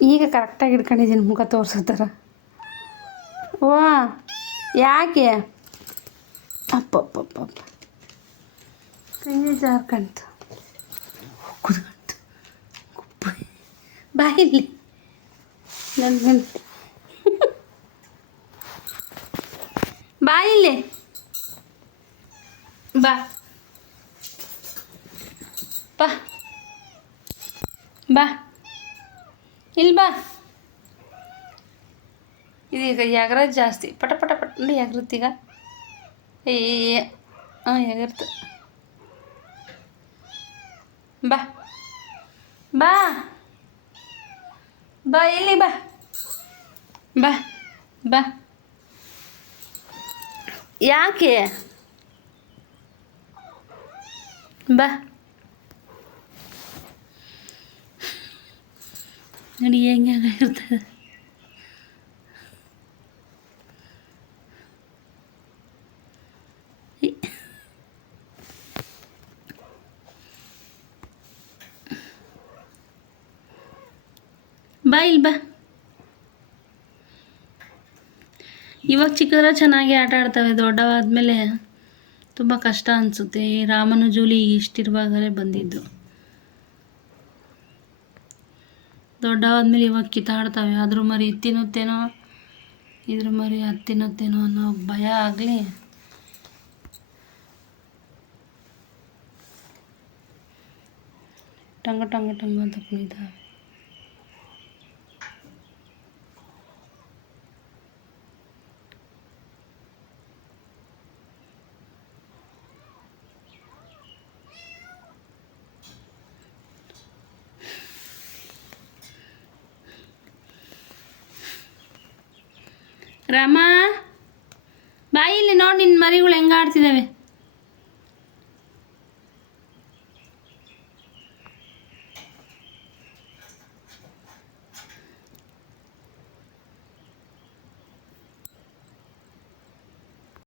ಈಗ ಕರೆಕ್ಟಾಗಿ ಹಿಡ್ಕೊಂಡಿದ್ದೀನಿ ಮುಖ ತೋರ್ಸೋ ಓ, ಯಾಕೆ? ಅಪ್ಪಪ್ಪ ಕೈಯೇ ಜಾರ್ಕಂತು ಕುದ್ಕಂತು ಬಾಯಿಲಿ ನನ್ನ ಬಾ ಇಲ್ಲಿ. ಬಾ. ಬಾ. ಬಾ. ಇಲ್ಲಿ ಬಾ. ಇದೀಗ ಯಾಗ್ರ ಜಾಸ್ತಿ. ಪಟ ಪಟ ಪಟ, ಅಂದ್ರೆ ಏ ಹಾಂ ಯಾಗಿರ್ತ ಬಾ. ಬಾ. ಬಾ, ಇಲ್ಲಿ ಬಾ. ಬಾ ಬಾ. ಯಾಕೆ? ಬಾ. ನೋಡಿ ಹೆಂಗೆ ಇರ್ತದೆ ಬಾ ಇಲ್ಲಿ ಬಾ. ಇವಾಗ ಚಿಕ್ಕದ್ರ ಚೆನ್ನಾಗಿ ಆಟ ಆಡ್ತವೆ, ದೊಡ್ಡವಾದ್ಮೇಲೆ ತುಂಬ ಕಷ್ಟ ಅನಿಸುತ್ತೆ. ರಾಮನು ಜೂಲಿ ಇಷ್ಟಿರುವಾಗಲೇ ಬಂದಿದ್ದು. ದೊಡ್ಡವಾದ್ಮೇಲೆ ಇವಾಗ ಕಿತ್ತಾಡ್ತವೆ. ಅದ್ರ ಮರಿ ತಿನ್ನುತ್ತೇನೋ? ಇದ್ರ ಮರಿ ಅದು ತಿನ್ನುತ್ತೇನೋ ಅನ್ನೋ ಭಯ ಆಗಲಿ. ಟಂಗ ಟಂಗ ಟಂಗ ಅಂತ ಕುಣಿತಾವೆ ರಾಮ ಬಾಯಿ ಇಲ್ಲಿ ನೋಡಿ ನಿನ್ನ ಮರಿಗಳು ಹೆಂಗೆ ಆಡ್ತಿದ್ದಾವೆ